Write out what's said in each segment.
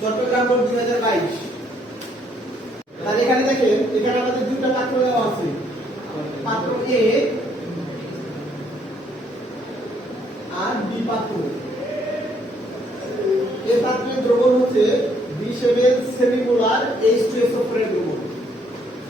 Chittagong board 2022। তাহলে এখানে দেখেন, এখানে আমাদের দুটো পাত্র দেওয়া আছে, পাত্র এ আর বি পাত্র। এই পাত্রের দ্রবণ হচ্ছে B7 সেমিমোলার H2SO4 এর দ্রবণ।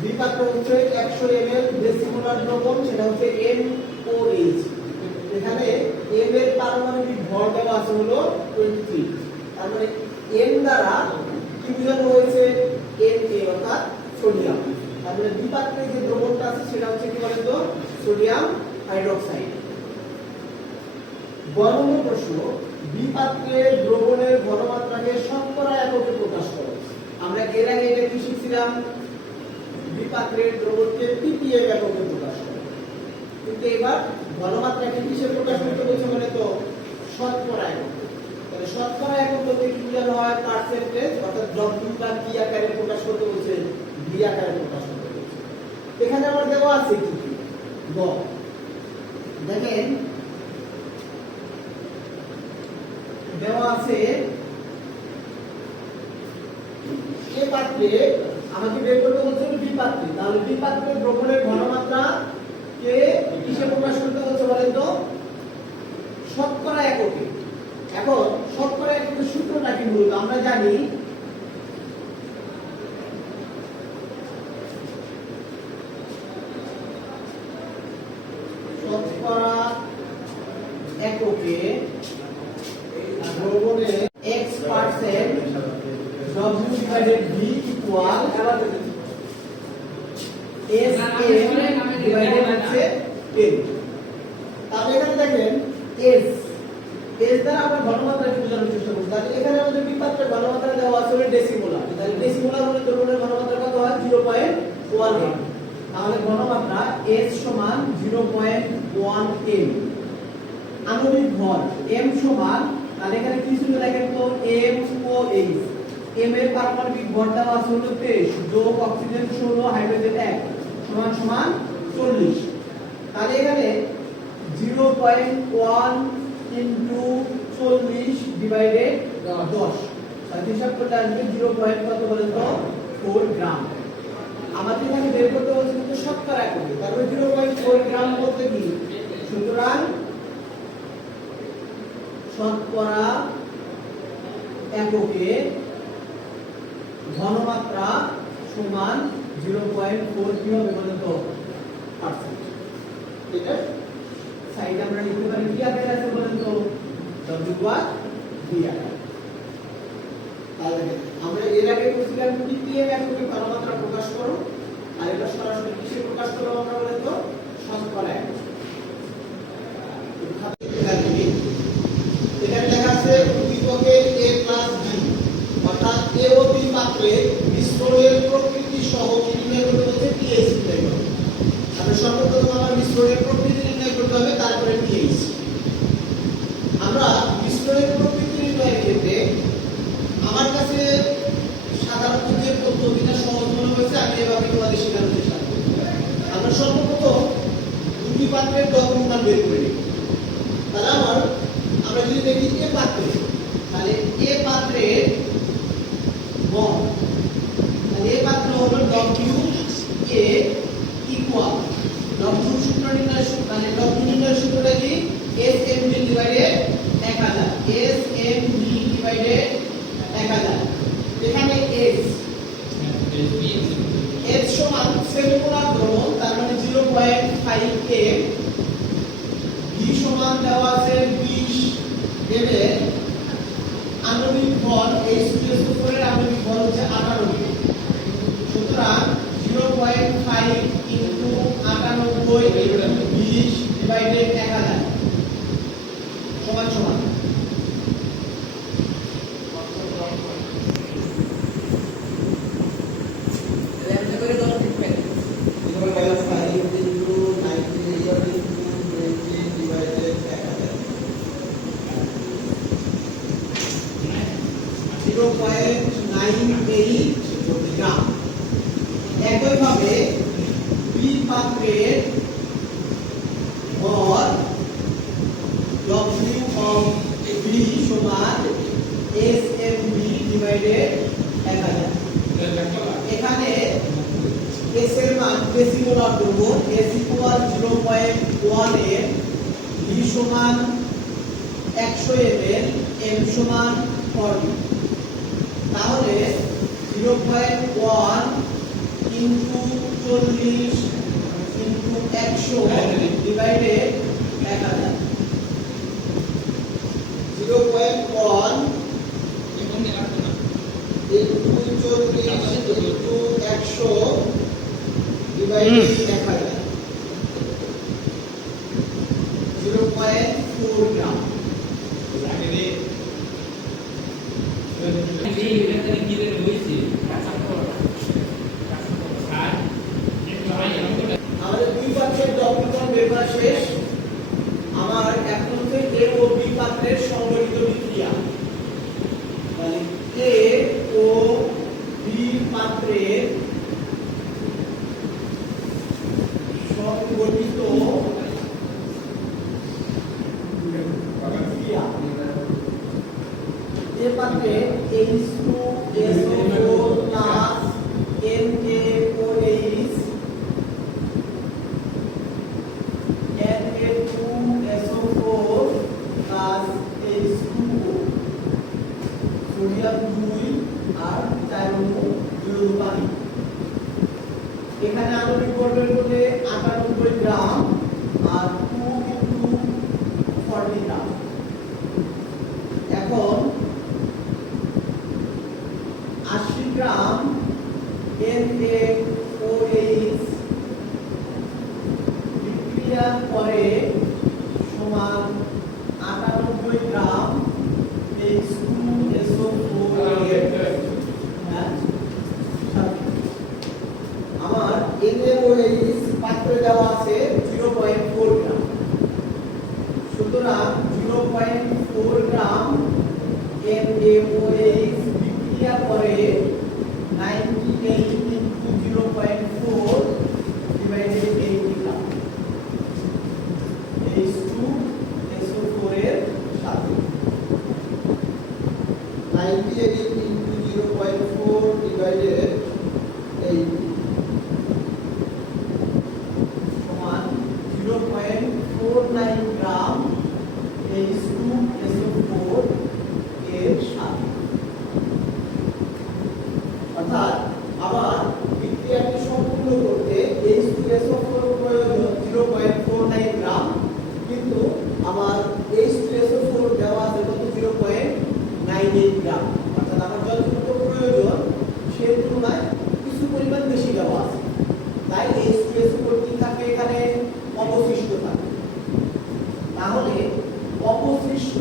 বি পাত্র হচ্ছে 100 ml ডেসিমোলার দ্রবণ, সেটা হচ্ছে NOH। এখানে M এর পারমাণবিক ভর দেওয়া আছে হলো 23। তার মানে M দ্বারা কি বোঝানো হয়েছে? Na অর্থাৎ সোডিয়াম। তার মানে বি পাত্রে যে দ্রবণটা আছে সেটা হচ্ছে কি বলেন তো? Sodium hydroxide. 12 নম্বর প্রশ্ন, বি পাত্রে দ্রবণের ঘনমাত্রাকে শতকরা এককে প্রকাশ করো। আমরা এর আগে এটা কি শিখছিলাম? বি পাত্রের দ্রবণকে ppm এককে প্রকাশ করো। কিন্তু এবার ঘনমাত্রাকে কিসে প্রকাশ করতে বলছে বলে তো? শতকরা এককে। তাহলে শতকরা একক বলতে কি বোঝানো হয়? পার্সেন্টেজ, অর্থাৎ দ্রব্যটা কি আকারে প্রকাশ করতে বলছে? বি আকারে প্রকাশ করতে বলছে। এখানে আমার দেওয়া আছে কি কি? গ দেখেন, দেওয়া আছে এ পাত্রে আমাকে বের করতে বলছে বি পাত্রে। তাহলে বি পাত্রের দ্রবণের ঘনমাত্রা কে কিসে প্রকাশ করতে বলছে বলেন তো? শতকরা এককে। এখন শতকরা এককের সূত্রটা কি মূলত আমরা জানি, শতকরা এককে দ্রবণে x% W divided V equal SM divided হচ্ছে 10। তাহলে এখানে দেখেন S দ্বারা আমরা ঘনমাত্রা বোঝানোর চেষ্টা করব। তাহলে এখানে আমাদের বি পাত্রের ঘনমাত্রা দেওয়া আছে ডেসিমোলার। তাহলে ডেসিমোলার হলে দ্রবণের ঘনমাত্রা কত হয়? 0.1 m। তাহলে ঘনমাত্রা S সমান 0.1 m। আণবিক ভর M সমান, তাহলে এখানে কি ছিল দেখেন তো? MOH। M এর পারমাণবিক ভর দেওয়া আছে হলো 23, যোগ অক্সিজেন 16, হাইড্রোজেন 1 সমান সমান 40। তাহলে এখানে 0.1 ইনটু 40 ডিভাইডেড 10, তাহলে হিসাব করলে আসবে 0. কত বলেন তো? 4 গ্রাম। আমাদের এখানে বের করতে বলছে কিন্তু শতকরা এককে। তারপরে 0.4 গ্রাম বলতে কি? সুতরাং শতকরা এককে ঘনমাত্রা সমান 0.4 কি হবে বলেন তো? পার্সেন্ট। ঠিক আছে, সাইড আমরা লিখতে পারি কি আকারে আছে বলেন তো? W/V আকারে। তাহলে আমরা এর আগে বলছিলাম ppm এককে ঘনমাত্রা প্রকাশ করো, আর এটা সরাসরি কিসে প্রকাশ করব আমরা বলেন তো? শতকরা এককে। এখানে লেখা আছে উদ্দীপকে A + B, অর্থাৎ A ও B পাত্রে মিশ্রণের প্রকৃতি সহ নির্ণয় করতে হচ্ছে pH নির্ণয় করতে। তাহলে সর্বপ্রথম আমরা মিশ্রণের প্রকৃতি নির্ণয় করতে হবে, তারপরে pH। আমরা মিশ্রণের প্রকৃতি নির্ণয়ের ক্ষেত্রে আমার কাছে সাধারণত যে পদ্ধতিটা সহজ মনে হয়েছে আমি এভাবে তোমাদের শেখানোর চেষ্টা করব। আমরা সর্বপ্রথম দুটি পাত্রের দ্রব্যমান বের করে নিই। তাহলে আমরা যদি দেখি এ পাত্রে, তাহলে এ পাত্রের ভর, তাহলে এ পাত্র হলো WA ইকুয়াল W সূত্র নির্ণয়, মানে W নির্ণয়ের সূত্রটা কি? SMD divided 1000, SMD divided 1000। এখানে S সমান সেমিমোলার দ্রবণ, তার মানে 0.5 m। B সমান দেওয়া আছে 20 ml। আণবিক ভর H2SO4 এর আণবিক ভর হচ্ছে 98। সুতরাং 0.5 ইনটু 98 20 ডিভাইডেড 1000 সমান সমান গ্রাম। একইভাবে বি পাত্রের ভর W of B সমান SMB ডিভাইডেড 1000। এখানে s এর মান ডেসিমোলার করব। s ইকুয়াল 0.1 এর v সমান 100 ml, m সমান 40। তাহলে 0.1 into 40 into 100 divided 1000। 0.1 into 40 into 100 divided 1000, 0.4 গ্রাম। আমাদের দুই পাত্রের দ্রবীভূত ব্যবহার শেষ। আমার এখন হচ্ছে A ও B পাত্রের সংগঠিত বিক্রিয়া। তাহলে A ও B পাত্রের সংগঠিত বিক্রিয়া। A পাত্রে H2SO4 plus NaOH Na2SO4 plus H2O, sodium 2 আর 4 অণু যৌগ পানি। এখানে আণবিক ভরের মধ্যে 98 গ্রাম আর 2 ইনটু 40 গ্রাম। এখন 80 গ্রাম NaOH বিক্রিয়া করে সমান 98 গ্রাম H2SO4 আমার NaOH পাত্রে দেওয়া আছে 0.4 গ্রাম। সুতরাং 0.4 গ্রাম NaOH বিক্রিয়া করে 98 ইনটু 0.4 ডিভাইডেড 80 গ্রাম H2SO4 এর সাথে। 98 ইনটু 0.4 ডিভাইডেড 80 সমান 0.49 গ্রাম H2SO4 এর সাথে। অর্থাৎ আবার বিক্রিয়াটি সম্পূর্ণ করতে H2SO4 প্রয়োজন 0.49 গ্রাম, কিন্তু আমার H2SO4 দেওয়া আছে কত 0.98 গ্রাম। অর্থাৎ আমার যতটুকু প্রয়োজন সেই তুলনায় কিছু পরিমাণ বেশি দেওয়া আছে, তাই H2SO4 কি থাকে এখানে অবশিষ্ট থাকে। তাহলে অবশিষ্ট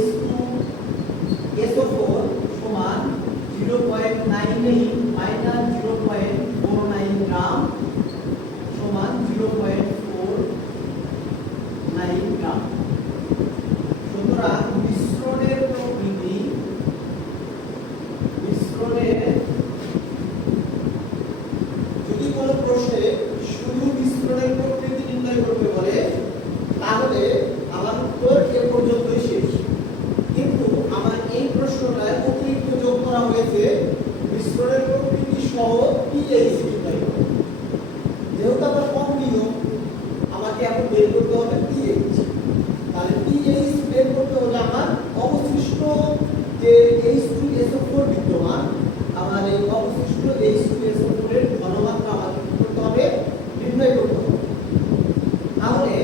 H2SO4 সমান 0.98 মাইনাস 0.49 গ্রাম সমান 0.49 গ্রাম। সুতরাং মিশ্রণের প্রকৃতি, যদি কোনো প্রশ্নে শুধু মিশ্রণের প্রকৃতি নির্ণয় করতে বলে তাহলে আমার উত্তর এ পর্যন্তই শেষ। কিন্তু আমার এই প্রশ্নটায় অতিরিক্ত যোগ করা হয়েছে মিশ্রণের প্রকৃতি সহ pH নির্ণয় করা। যেহেতু আমার কম নিয়ম, আমাকে এখন বের করতে হবে pH। তাহলে pH বের করতে হলে আমার অবশিষ্ট যে H2SO4 বিদ্যমান, আমার এই অবশিষ্ট H2SO4 এর ঘনমাত্রা আমাকে কি করতে হবে, নির্ণয় করতে হবে। তাহলে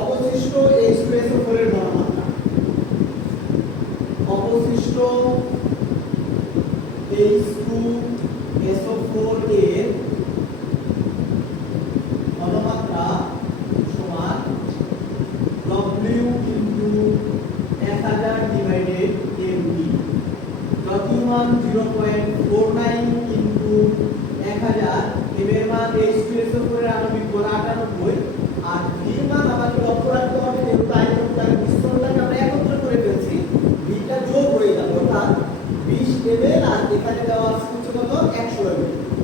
অবশিষ্ট H2SO4 এর ঘনমাত্রা, অবশিষ্ট H2SO4 এর ঘনমাত্রা সমান W into 1000 divided mv। দ্রব্যমান 0.49 into 1000, m এর মান H2SO4 এর আণবিক ভর 98 আর v এর মান আমাকে লক্ষ্য রাখতে হবে, যেহেতু আয়তনটার মিশ্রণটাকে আমরা একত্র করে ফেলছি, v টা যোগ হয়ে যাবে, অর্থাৎ 20 ml আর এখানে দেওয়া আছে হচ্ছে কত 100 ml,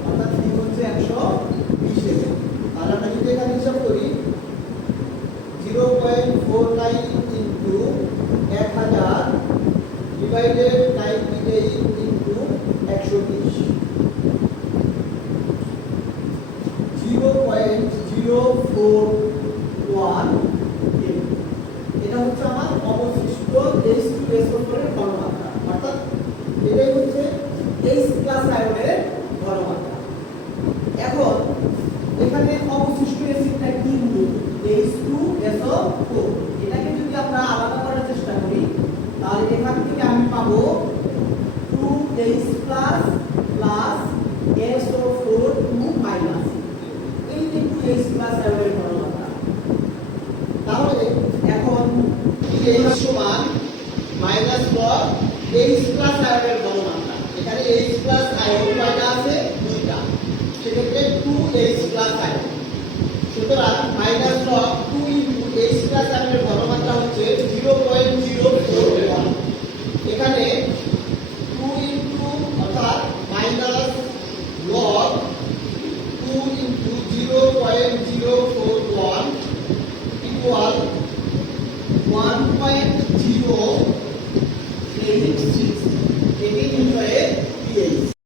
অর্থাৎ v হচ্ছে 120 0.041 এটা হচ্ছে আমার অবশিষ্ট H2SO4 এর ঘনমাত্রা, অর্থাৎ এটাই হচ্ছে H+ আয়নের ঘনমাত্রা। এখন এখানে অবশিষ্ট অ্যাসিডটা কিন্তু H2SO4, এটাকে যদি আমরা আলাদা করার চেষ্টা করি তাহলে এখান থেকে আমি পাবো 2H+ প্লাস SO4 2 এই যে 2H+ আয়নের ঘনমাত্রা। তাহলে এখন H সমান মাইনাস লগ H+ আয়নের ঘনমাত্রা। এখানে H+ আয়ন কয়টা আছে? দুইটা, সেক্ষেত্রে 2H+ আয়ন। সুতরাং মাইনাস লগ 2 ইনটু H+ আয়নের ঘনমাত্রা হচ্ছে 0.041। এখানে 2 ইনটু অর্থাৎ মাইনাস লগ 2 ইনটু 0.041 ইকুয়াল 1.086